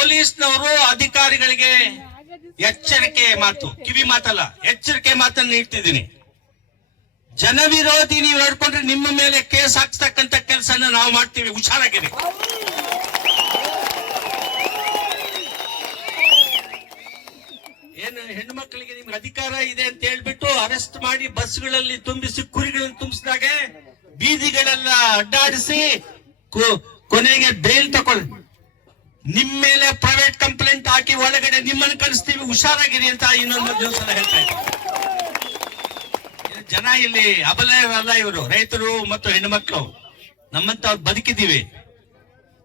ಪೊಲೀಸ್ನವರು ಅಧಿಕಾರಿಗಳಿಗೆ ಎಚ್ಚರಿಕೆ ಮಾತು, ಕಿವಿ ಮಾತಲ್ಲ, ಎಚ್ಚರಿಕೆ ಮಾತನ್ನು ನೀಡ್ತಿದ್ದೀನಿ. ಜನವಿರೋಧಿ ನೀವು ನಡ್ಕೊಂಡ್ರೆ ನಿಮ್ಮ ಮೇಲೆ ಕೇಸ್ ಹಾಕ್ಸ್ತಕ್ಕಂಥ ಕೆಲಸನ ನಾವು ಮಾಡ್ತೀವಿ, ಹುಷಾರಾಗಿರಿ. ಏನು ಹೆಣ್ಣು ಮಕ್ಕಳಿಗೆ ನಿಮ್ಗೆ ಅಧಿಕಾರ ಇದೆ ಅಂತ ಹೇಳ್ಬಿಟ್ಟು ಅರೆಸ್ಟ್ ಮಾಡಿ ಬಸ್ಗಳಲ್ಲಿ ತುಂಬಿಸಿ ಕುರಿಗಳನ್ನು ತುಂಬಿಸಿದಾಗೆ ಬೀದಿಗಳೆಲ್ಲ ಅಡ್ಡಾಡಿಸಿ ಕೊನೆಗೆ ಬೇಲ್ ತಕೊಳ್ಳಿ, ನಿಮ್ ಮೇಲೆ ಪ್ರೈವೇಟ್ ಕಂಪ್ಲೇಂಟ್ ಹಾಕಿ ಒಳಗಡೆ ನಿಮ್ಮನ್ನು ಕಳಿಸ್ತೀವಿ, ಹುಷಾರಾಗಿರಿ ಅಂತ ಇನ್ನೊಂದು ದಿವಸ ಹೇಳ್ತಾ ಇದ್ದಾರೆ. ಜನ ಇಲ್ಲಿ ಅಬಲೆಯರಲ್ಲ, ಇವರು ರೈತರು ಮತ್ತು ಹೆಣ್ಣುಮಕ್ಳು, ನಮ್ಮಂತ ಬದುಕಿದೀವಿ.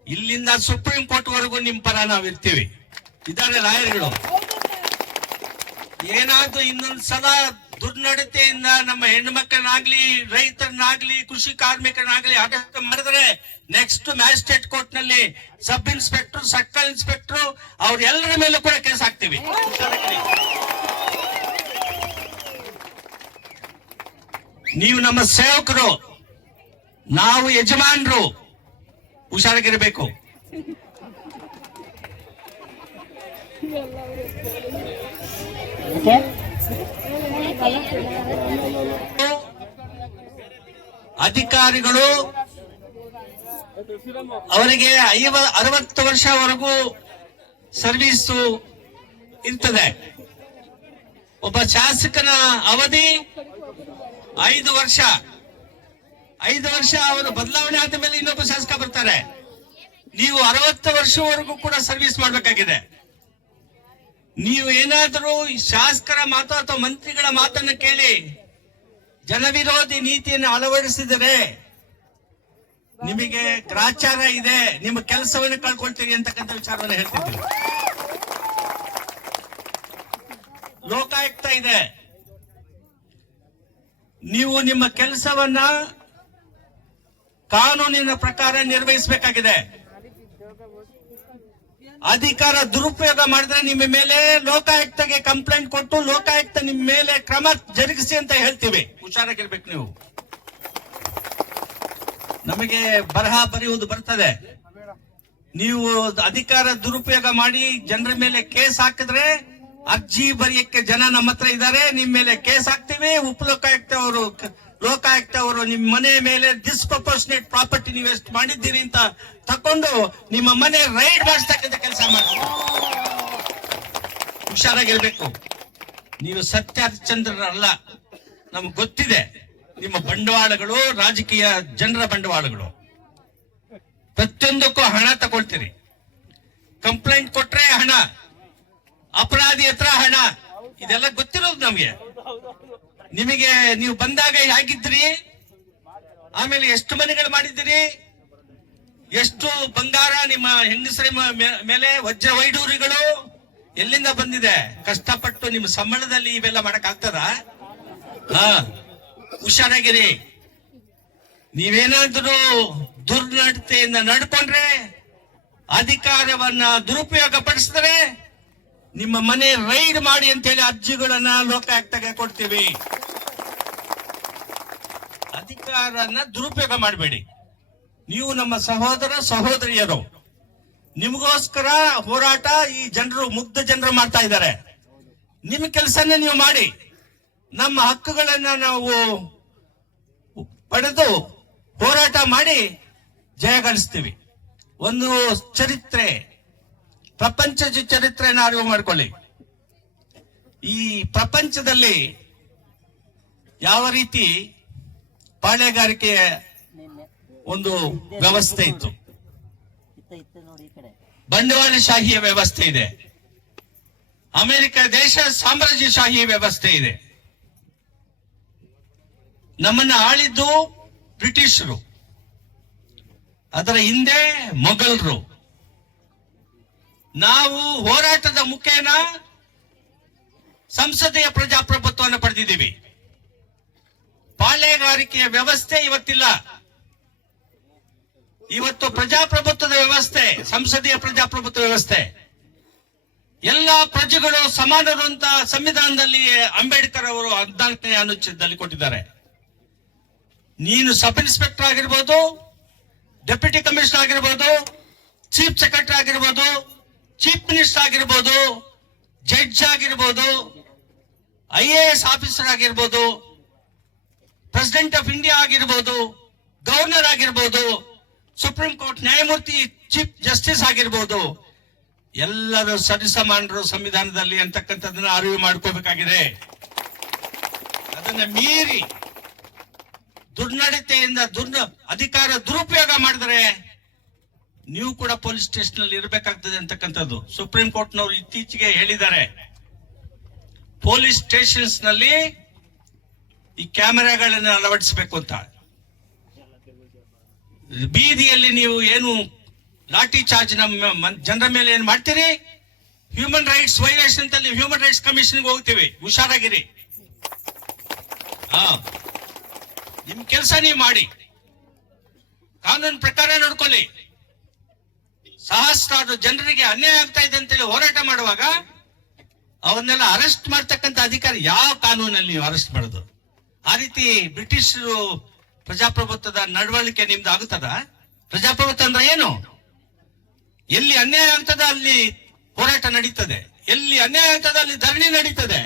ಇಲ್ಲಿಂದ ಸುಪ್ರೀಂ ಕೋರ್ಟ್ ವರೆಗೂ ನಿಮ್ ಪರ ನಾವ್ ಇರ್ತೀವಿ. ಇದಾರೆ ಲಾಯರ್ಗಳು. ಏನಾದ್ರು ಇನ್ನೊಂದ್ಸಲ ದುರ್ನಡತೆಯಿಂದ ನಮ್ಮ ಹೆಣ್ಣು ಮಕ್ಕಳನ್ನಾಗ್ಲಿ, ರೈತರನ್ನಾಗ್ಲಿ, ಕೃಷಿ ಕಾರ್ಮಿಕರನ್ನಾಗ್ಲಿ ಅಟಕ ಮಾಡಿದ್ರೆ ನೆಕ್ಸ್ಟ್ ಮ್ಯಾಜಿಸ್ಟ್ರೇಟ್ ಕೋರ್ಟ್ ನಲ್ಲಿ ಸಬ್ ಇನ್ಸ್ಪೆಕ್ಟರ್, ಸರ್ಕಲ್ ಇನ್ಸ್ಪೆಕ್ಟರ್ ಅವ್ರ ಎಲ್ಲರ ಮೇಲೂ ಕೂಡ ಕೇಸ್ ಹಾಕ್ತೀವಿ. ನೀವು ನಮ್ಮ ಸೇವಕರು, ನಾವು ಯಜಮಾನರು, ಹುಷಾರಾಗಿರ್ಬೇಕು. ಅಧಿಕಾರಿಗಳು ಅವರಿಗೆ 60 ವರ್ಷವರೆಗೂ ಸರ್ವೀಸು ಇರ್ತದೆ. ಒಬ್ಬ ಶಾಸಕನ ಅವಧಿ 5 ವರ್ಷ. 5 ವರ್ಷ ಅವರು ಬದಲಾವಣೆ ಆದ ಮೇಲೆ ಇನ್ನೊಬ್ಬ ಶಾಸಕ ಬರ್ತಾರೆ. ನೀವು 60 ವರ್ಷವರೆಗೂ ಕೂಡ ಸರ್ವಿಸ್ ಮಾಡಬೇಕಾಗಿದೆ. ನೀವು ಏನಾದರೂ ಶಾಸಕರ ಮಾತು ಅಥವಾ ಮಂತ್ರಿಗಳ ಮಾತನ್ನು ಕೇಳಿ ಜನವಿರೋಧಿ ನೀತಿಯನ್ನು ಅಳವಡಿಸಿದರೆ ನಿಮಗೆ ಗ್ರಾಚಾರ ಇದೆ, ನಿಮ್ಮ ಕೆಲಸವನ್ನು ಕಳ್ಕೊಳ್ತೀರಿ ಅಂತಕ್ಕಂಥ ವಿಚಾರವನ್ನು ಹೇಳ್ತಿದ್ದೀವಿ. ಲೋಕಾಯುಕ್ತ ಇದೆ, ನೀವು ನಿಮ್ಮ ಕೆಲಸವನ್ನ ಕಾನೂನಿನ ಪ್ರಕಾರ ನಿರ್ವಹಿಸಬೇಕಾಗಿದೆ. ಅಧಿಕಾರ ದುರುಪಯೋಗ ಮಾಡಿದ್ರೆ ನಿಮ್ಮ ಮೇಲೆ ಲೋಕಾಯುಕ್ತಗೆ ಕಂಪ್ಲೇಂಟ್ ಕೊಟ್ಟು ಲೋಕಾಯುಕ್ತ ನಿಮ್ಮ ಮೇಲೆ ಕ್ರಮ ಜರುಗಿಸಿ ಅಂತ ಹೇಳ್ತೀವಿ. ಹುಷಾರಾಗಿರ್ಬೇಕು ನೀವು. ನಮಗೆ ಬರಹ ಬರೆಯುವುದು ಬರ್ತದೆ. ನೀವು ಅಧಿಕಾರ ದುರುಪಯೋಗ ಮಾಡಿ ಜನರ ಮೇಲೆ ಕೇಸ್ ಹಾಕಿದ್ರೆ ಅರ್ಜಿ ಬರೆಯಕ್ಕೆ ಜನ ನಮ್ಮ ಹತ್ರ ಇದ್ದಾರೆ, ನಿಮ್ ಮೇಲೆ ಕೇಸ್ ಹಾಕ್ತೀವಿ. ಲೋಕಾಯುಕ್ತ ಅವರು ನಿಮ್ಮ ಮನೆ ಮೇಲೆ ಡಿಸ್ಪ್ರಪೋರ್ಷನೇಟ್ ಪ್ರಾಪರ್ಟಿ ನೀವು ಎಷ್ಟು ಮಾಡಿದ್ದೀರಿ ಅಂತ ತಕೊಂಡು ನಿಮ್ಮ ಮನೆ ರೈಡ್ ಮಾಡಿಸ್ತಕ್ಕಂಥ ಕೆಲಸ ಮಾಡ್ತೀವಿ. ಹುಷಾರಾಗಿರ್ಬೇಕು. ನೀವು ಸತ್ಯ ಹರಿಶ್ಚಂದ್ರರಲ್ಲ, ನಮ್ಗೆ ಗೊತ್ತಿದೆ ನಿಮ್ಮ ಬಂಡವಾಳಗಳು, ರಾಜಕೀಯ ಜನರ ಬಂಡವಾಳಗಳು. ಪ್ರತಿಯೊಂದಕ್ಕೂ ಹಣ ತಗೊಳ್ತೀರಿ. ಕಂಪ್ಲೇಂಟ್ ಕೊಟ್ರೆ ಹಣ, ಅಪರಾಧಿ ಹತ್ರ ಹಣ, ಇದೆಲ್ಲ ಗೊತ್ತಿರೋದು ನಮ್ಗೆ. ನಿಮಗೆ ನೀವು ಬಂದಾಗ ಹೇಗಿದ್ರಿ, ಆಮೇಲೆ ಎಷ್ಟು ಮನೆಗಳು ಮಾಡಿದ್ದೀರಿ, ಎಷ್ಟು ಬಂಗಾರ ನಿಮ್ಮ ಹೆಂಗಸರ ಮೇಲೆ, ವಜ್ರ ವೈಡೂರಿಗಳು ಎಲ್ಲಿಂದ ಬಂದಿದೆ? ಕಷ್ಟಪಟ್ಟು ನಿಮ್ಮ ಸಂಬಳದಲ್ಲಿ ಇವೆಲ್ಲ ಮಾಡಕ್ ಆಗ್ತದ? ಹುಷಾರಾಗಿರಿ. ನೀವೇನಾದ್ರೂ ದುರ್ನಡತೆಯಿಂದ ನಡ್ಕೊಂಡ್ರೆ, ಅಧಿಕಾರವನ್ನ ದುರುಪಯೋಗ ಪಡಿಸಿದ್ರೆ ನಿಮ್ಮ ಮನೆ ರೈಡ್ ಮಾಡಿ ಅಂತೇಳಿ ಅರ್ಜಿಗಳನ್ನ ಲೋಕಾಯುಕ್ತಗೆ ಕೊಡ್ತೀವಿ. ಅಧಿಕಾರನ ದುರುಪಯೋಗ ಮಾಡಬೇಡಿ. ನೀವು ನಮ್ಮ ಸಹೋದರ ಸಹೋದರಿಯರು. ನಿಮಗೋಸ್ಕರ ಹೋರಾಟ ಈ ಜನರು, ಮುಗ್ಧ ಜನರು ಮಾಡ್ತಾ ಇದ್ದಾರೆ. ನಿಮ್ಮ ಕೆಲಸನ ನೀವು ಮಾಡಿ. ನಮ್ಮ ಹಕ್ಕುಗಳನ್ನ ನಾವು ಪಡೆದು ಹೋರಾಟ ಮಾಡಿ ಜಯಗಳಿಸ್ತೀವಿ. ಒಂದು ಚರಿತ್ರೆ, ಪ್ರಪಂಚದ ಚರಿತ್ರೆಯನ್ನು ಅರಿವು ಮಾಡಿಕೊಳ್ಳಿ. ಈ ಪ್ರಪಂಚದಲ್ಲಿ ಯಾವ ರೀತಿ ಪಾಳೆಗಾರಿಕೆಯ ಒಂದು ವ್ಯವಸ್ಥೆ ಇತ್ತು, ಬಂಡವಾಳಶಾಹಿಯ ವ್ಯವಸ್ಥೆ ಇದೆ. ಅಮೆರಿಕ ದೇಶ ಸಾಮ್ರಾಜ್ಯಶಾಹಿ ವ್ಯವಸ್ಥೆ ಇದೆ. ನಮ್ಮನ್ನ ಆಳಿದ್ದು ಬ್ರಿಟಿಷರು, ಅದರ ಹಿಂದೆ ಮೊಘಲರು. ನಾವು ಹೋರಾಟದ ಮುಖೇನ ಸಂಸದೀಯ ಪ್ರಜಾಪ್ರಭುತ್ವವನ್ನು ಪಡೆದಿದ್ದೀವಿ. ಪಾಳೆಗಾರಿಕೆಯ ವ್ಯವಸ್ಥೆ ಇವತ್ತಿಲ್ಲ. ಇವತ್ತು ಪ್ರಜಾಪ್ರಭುತ್ವದ ವ್ಯವಸ್ಥೆ, ಸಂಸದೀಯ ಪ್ರಜಾಪ್ರಭುತ್ವ ವ್ಯವಸ್ಥೆ. ಎಲ್ಲಾ ಪ್ರಜೆಗಳು ಸಮಾನರು ಅಂತ ಸಂವಿಧಾನದಲ್ಲಿ ಅಂಬೇಡ್ಕರ್ ಅವರು 14ನೇ ಅನುಚ್ಛೇದದಲ್ಲಿ ಕೊಟ್ಟಿದ್ದಾರೆ. ನೀನು ಸಬ್ ಇನ್ಸ್ಪೆಕ್ಟರ್ ಆಗಿರ್ಬೋದು, ಡೆಪ್ಯೂಟಿ ಕಮಿಷನರ್ ಆಗಿರ್ಬೋದು, ಚೀಫ್ ಸೆಕ್ರೆಟರಿ ಆಗಿರ್ಬೋದು, ಚೀಫ್ ಮಿನಿಸ್ಟರ್ ಆಗಿರ್ಬೋದು, ಜಡ್ಜ್ ಆಗಿರ್ಬೋದು, IAS ಆಫೀಸರ್ ಆಗಿರ್ಬೋದು, ಪ್ರೆಸಿಡೆಂಟ್ ಆಫ್ ಇಂಡಿಯಾ ಆಗಿರ್ಬೋದು, ಗವರ್ನರ್ ಆಗಿರ್ಬೋದು, ಸುಪ್ರೀಂ ಕೋರ್ಟ್ ನ್ಯಾಯಮೂರ್ತಿ, ಚೀಫ್ ಜಸ್ಟಿಸ್ ಆಗಿರ್ಬೋದು, ಎಲ್ಲರೂ ಸರಿಸಮಾನರು ಸಂವಿಧಾನದಲ್ಲಿ ಅಂತಕ್ಕಂಥದ್ದನ್ನ ಅರಿವು ಮಾಡ್ಕೋಬೇಕಾಗಿದೆ. ಅದನ್ನ ಮೀರಿ ದುರ್ನಡತೆಯಿಂದ ಅಧಿಕಾರ ದುರುಪಯೋಗ ಮಾಡಿದ್ರೆ ನೀವು ಕೂಡ ಪೊಲೀಸ್ ಸ್ಟೇಷನ್ ಅಲ್ಲಿ ಇರಬೇಕಾಗ್ತದೆ ಅಂತಕ್ಕಂಥದ್ದು ಸುಪ್ರೀಂ ಕೋರ್ಟ್ನವರು ಇತ್ತೀಚೆಗೆ ಹೇಳಿದ್ದಾರೆ. ಪೊಲೀಸ್ ಸ್ಟೇಷನ್ಸ್ ನಲ್ಲಿ ಈ ಕ್ಯಾಮೆರಾಗಳನ್ನ ಅಳವಡಿಸಬೇಕು ಅಂತ. ಬೀದಿಯಲ್ಲಿ ನೀವು ಏನು ಲಾಠಿ ಚಾರ್ಜ್ ನಮ್ಮ ಜನರ ಮೇಲೆ ಏನ್ ಮಾಡ್ತೀರಿ, ಹ್ಯೂಮನ್ ರೈಟ್ಸ್ ವೈಲೇಷನ್ ಅಲ್ಲಿ ಹ್ಯೂಮನ್ ರೈಟ್ಸ್ ಕಮಿಷನ್ಗೆ ಹೋಗ್ತೀವಿ. ಹುಷಾರಾಗಿರಿ. ನಿಮ್ ಕೆಲಸ ನೀವು ಮಾಡಿ, ಕಾನೂನು ಪ್ರಕಾರ ನಡ್ಕೊಳ್ಳಿ. ಸಹಸ್ರಾರು ಜನರಿಗೆ ಅನ್ಯಾಯ ಆಗ್ತಾ ಇದೆ ಅಂತೇಳಿ ಹೋರಾಟ ಮಾಡುವಾಗ ಅವನ್ನೆಲ್ಲ ಅರೆಸ್ಟ್ ಮಾಡ್ತಕ್ಕಂಥ ಅಧಿಕಾರ ಯಾವ ಕಾನೂನಲ್ಲಿ ನೀವು ಅರೆಸ್ಟ್ ಮಾಡೋದು? ಆ ರೀತಿ ಬ್ರಿಟಿಷರು ಪ್ರಜಾಪ್ರಭುತ್ವದ ನಡವಳಿಕೆ ನಿಮ್ದು ಆಗುತ್ತದ? ಪ್ರಜಾಪ್ರಭುತ್ವ ಅಂದ್ರೆ ಏನು? ಎಲ್ಲಿ ಅನ್ಯಾಯ ಆಗ್ತದ ಅಲ್ಲಿ ಹೋರಾಟ ನಡೀತದೆ, ಎಲ್ಲಿ ಅನ್ಯಾಯ ಆಗ್ತದ ಅಲ್ಲಿ ಧರಣಿ ನಡೀತದೆ.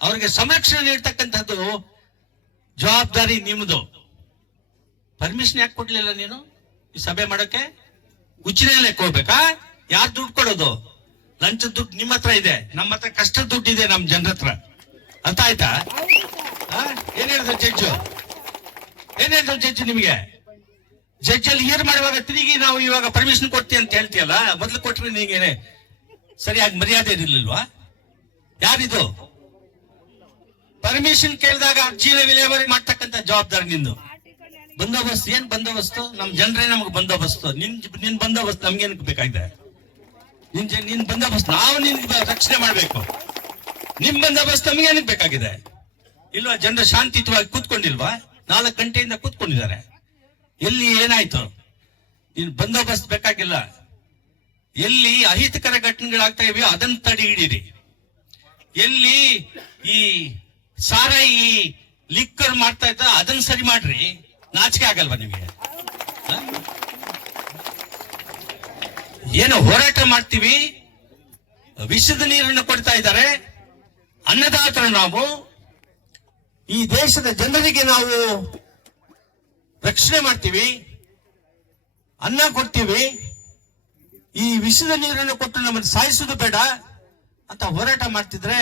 ಅವ್ರಿಗೆ ಸಂರಕ್ಷಣೆ ನೀಡ್ತಕ್ಕಂಥದ್ದು ಜವಾಬ್ದಾರಿ ನಿಮ್ದು. ಪರ್ಮಿಷನ್ ಯಾಕೆ ಕೊಡ್ಲಿಲ್ಲ ನೀನು ಈ ಸಭೆ ಮಾಡೋಕೆ? ಉಚಿತ ಹೋಗ್ಬೇಕಾ? ಯಾರು ದುಡ್ಡು ಕೊಡೋದು? ಲಂಚದ ದುಡ್ಡು ನಿಮ್ಮ ಹತ್ರ ಇದೆ, ನಮ್ಮ ಹತ್ರ ಕಷ್ಟದ ದುಡ್ಡು ಇದೆ ನಮ್ ಜನರ ಹತ್ರ. ಅರ್ಥ ಆಯ್ತಾ? ಏನ್ ಹೇಳಿದ್ರು ಜಡ್ಜು? ಏನ್ ಹೇಳಿದ್ರು ಜಡ್ಜ್ ನಿಮಗೆ? ಜಡ್ಜ್ ಅಲ್ಲಿ ಹಿಯರ್ ಮಾಡುವಾಗ ತಿರುಗಿ ನಾವು ಇವಾಗ ಪರ್ಮಿಷನ್ ಕೊಡ್ತೀವಿ ಅಂತ ಹೇಳ್ತೀಯಲ್ಲ, ಮೊದ್ಲು ಕೊಟ್ರೆ ನಿಂಗೇನೆ ಸರಿಯಾಗಿ ಮರ್ಯಾದೆ ಇರಲಿಲ್ವಾ? ಯಾರಿದು? ಪರ್ಮಿಷನ್ ಕೇಳಿದಾಗ ಅರ್ಜಿನ ವಿಲೇವಾರಿ ಮಾಡ್ತಕ್ಕಂಥ ಜವಾಬ್ದಾರಿ ನಿಂದು. ಬಂದೋಬಸ್ತ್ ಏನ್ ಬಂದೋಬಸ್ತು? ನಮ್ ಜನರೇ ನಮ್ಗೆ ಬಂದೋಬಸ್ತು. ನಿನ್ ಬಂದೋಬಸ್ತ್ ನಮ್ಗೇನ್ ಬೇಕಾಗಿದೆ? ನಿನ್ ಬಂದೋಬಸ್ತ್ ನಾವು ನಿನ್ಗೆ ರಕ್ಷಣೆ ಮಾಡ್ಬೇಕು. ನಿಮ್ ಬಂದೋಬಸ್ತ್ ನಮ್ಗೆ ಏನಕ್ಕೆ ಬೇಕಾಗಿದೆ? ಇಲ್ವಾ? ಜನರು ಶಾಂತಿಯುತವಾಗಿ ಕೂತ್ಕೊಂಡಿಲ್ವಾ? 4 ಗಂಟೆಯಿಂದ ಕೂತ್ಕೊಂಡಿದ್ದಾರೆ. ಎಲ್ಲಿ ಏನಾಯ್ತು? ನೀನ್ ಬಂದೋಬಸ್ತ್ ಬೇಕಾಗಿಲ್ಲ. ಎಲ್ಲಿ ಅಹಿತಕರ ಘಟನೆಗಳಾಗ್ತಾ ಇವೆಯೋ ಅದನ್ನ ತಡೆ ಹಿಡೀರಿ. ಎಲ್ಲಿ ಈ ಸಾರಾಯಿ ಲಿಕ್ಕರ್ ಮಾಡ್ತಾ ಇದ್ದ ಅದನ್ನ ಸರಿ ಮಾಡ್ರಿ. ನಾಚಿಕೆ ಆಗಲ್ವಾ ನಿಮಗೆ? ಏನೋ ಹೋರಾಟ ಮಾಡ್ತೀವಿ, ವಿಷದ ನೀರನ್ನು ಕೊಡ್ತಾ ಇದ್ದಾರೆ. ಅನ್ನದಾತರು ನಾವು, ಈ ದೇಶದ ಜನರಿಗೆ ನಾವು ರಕ್ಷಣೆ ಮಾಡ್ತೀವಿ, ಅನ್ನ ಕೊಡ್ತೀವಿ. ಈ ವಿಷದ ನೀರನ್ನು ಕೊಟ್ಟು ನಮ್ಮನ್ನು ಸಾಯಿಸುವುದು ಬೇಡ ಅಂತ ಹೋರಾಟ ಮಾಡ್ತಿದ್ರೆ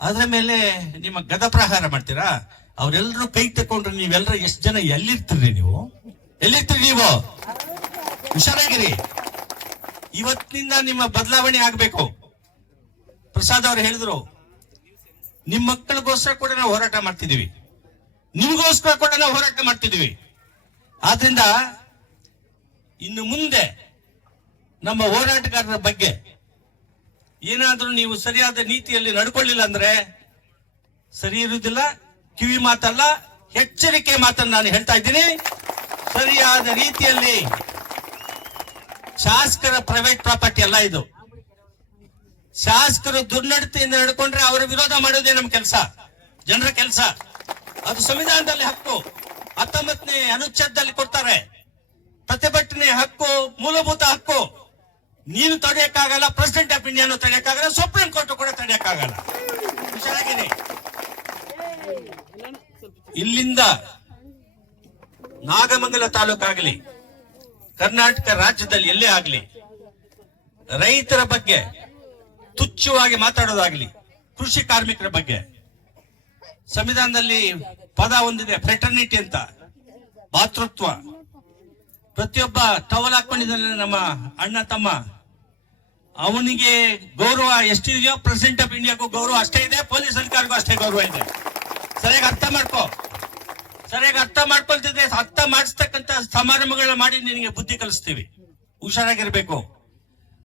ಅದ್ರ ಮೇಲೆ ನಿಮ್ಮ ಗದ ಪ್ರಹಾರ ಮಾಡ್ತೀರಾ? ಅವರೆಲ್ಲರೂ ಕೈ ತಕೊಂಡ್ರೆ ನೀವೆಲ್ಲರೂ ಎಷ್ಟು ಜನ ಎಲ್ಲಿರ್ತೀರಿ? ನೀವು ಎಲ್ಲಿರ್ತೀರಿ? ನೀವು ಹುಷಾರಾಗಿರಿ. ಇವತ್ತಿನಿಂದ ನಿಮ್ಮ ಬದಲಾವಣೆ ಆಗ್ಬೇಕು. ಪ್ರಸಾದ್ ಅವರು ಹೇಳಿದ್ರು, ನಿಮ್ ಮಕ್ಕಳಿಗೋಸ್ಕರ ಕೂಡ ನಾವು ಹೋರಾಟ ಮಾಡ್ತಿದೀವಿ, ನಿಮಗೋಸ್ಕರ ಕೂಡ ನಾವು ಹೋರಾಟ ಮಾಡ್ತಿದೀವಿ. ಆದ್ರಿಂದ ಇನ್ನು ಮುಂದೆ ನಮ್ಮ ಹೋರಾಟಗಾರರ ಬಗ್ಗೆ ಏನಾದ್ರೂ ನೀವು ಸರಿಯಾದ ನೀತಿಯಲ್ಲಿ ನಡ್ಕೊಳ್ಳಿಲ್ಲ ಅಂದ್ರೆ ಸರಿ ಇರುವುದಿಲ್ಲ. ಕಿವಿ ಮಾತಲ್ಲ, ಎಚ್ಚರಿಕೆ ಮಾತನ್ನು ನಾನು ಹೇಳ್ತಾ ಇದ್ದೀನಿ. ಸರಿಯಾದ ರೀತಿಯಲ್ಲಿ ಶಾಸಕರ ಪ್ರೈವೇಟ್ ಪ್ರಾಪರ್ಟಿ ಅಲ್ಲ ಇದು. ಶಾಸಕರು ದುರ್ನಡತೆಯಿಂದ ನಡ್ಕೊಂಡ್ರೆ ಅವರ ವಿರೋಧ ಮಾಡೋದೇ ನಮ್ಮ ಕೆಲಸ, ಜನರ ಕೆಲಸ. ಅದು ಸಂವಿಧಾನದಲ್ಲಿ ಹಕ್ಕು. 19ನೇ ಅನುಚ್ಛೇದದಲ್ಲಿ ಕೊಡ್ತಾರೆ. ಪ್ರತಿಭಟನೆ ಹಕ್ಕು ಮೂಲಭೂತ ಹಕ್ಕು. ನೀನು ತಡೆಯಕ್ಕಾಗಲ್ಲ, ಪ್ರೆಸಿಡೆಂಟ್ ಆಫ್ ಇಂಡಿಯಾನು ತಡೆಯಕ್ಕಾಗಲ್ಲ, ಸುಪ್ರೀಂ ಕೋರ್ಟ್ ಕೂಡ ತಡೆಯಕ್ಕಾಗಲ್ಲ. ಹುಷಾರಾಗಿರಿ. ಇಲ್ಲಿಂದ ನಾಗಮಂಗಲ ತಾಲೂಕಾಗಲಿ, ಕರ್ನಾಟಕ ರಾಜ್ಯದಲ್ಲಿ ಎಲ್ಲೇ ಆಗ್ಲಿ, ರೈತರ ಬಗ್ಗೆ ತುಚ್ಛವಾಗಿ ಮಾತಾಡೋದಾಗ್ಲಿ, ಕೃಷಿ ಕಾರ್ಮಿಕರ ಬಗ್ಗೆ ಸಂವಿಧಾನದಲ್ಲಿ ಪದ ಹೊಂದಿದೆ, ಫ್ರೆಟರ್ನಿಟಿ ಅಂತ, ಭಾತೃತ್ವ. ಪ್ರತಿಯೊಬ್ಬ ಟವಲ್ ಹಾಕೊಂಡಿದ್ದಾನೆ ನಮ್ಮ ಅಣ್ಣ ತಮ್ಮ, ಅವನಿಗೆ ಗೌರವ ಎಷ್ಟಿದೆಯೋ ಪ್ರೆಸಿಡೆಂಟ್ ಆಫ್ ಇಂಡಿಯಾಗೂ ಗೌರವ ಅಷ್ಟೇ ಇದೆ, ಪೊಲೀಸ್ ಅಧಿಕಾರಿಗೂ ಅಷ್ಟೇ ಗೌರವ ಇದೆ. ಸರಿಯಾಗಿ ಅರ್ಥ ಮಾಡ್ಕೋ. ಸರಿಯಾಗಿ ಅರ್ಥ ಮಾಡ್ಕೊಳ್ತಿದ್ರೆ ಅರ್ಥ ಮಾಡಿಸ್ತಕ್ಕಂಥ ಸಮಾರಂಭಗಳನ್ನ ಮಾಡಿ ನಿನಗೆ ಬುದ್ಧಿ ಕಲಿಸ್ತೀವಿ. ಹುಷಾರಾಗಿರ್ಬೇಕು.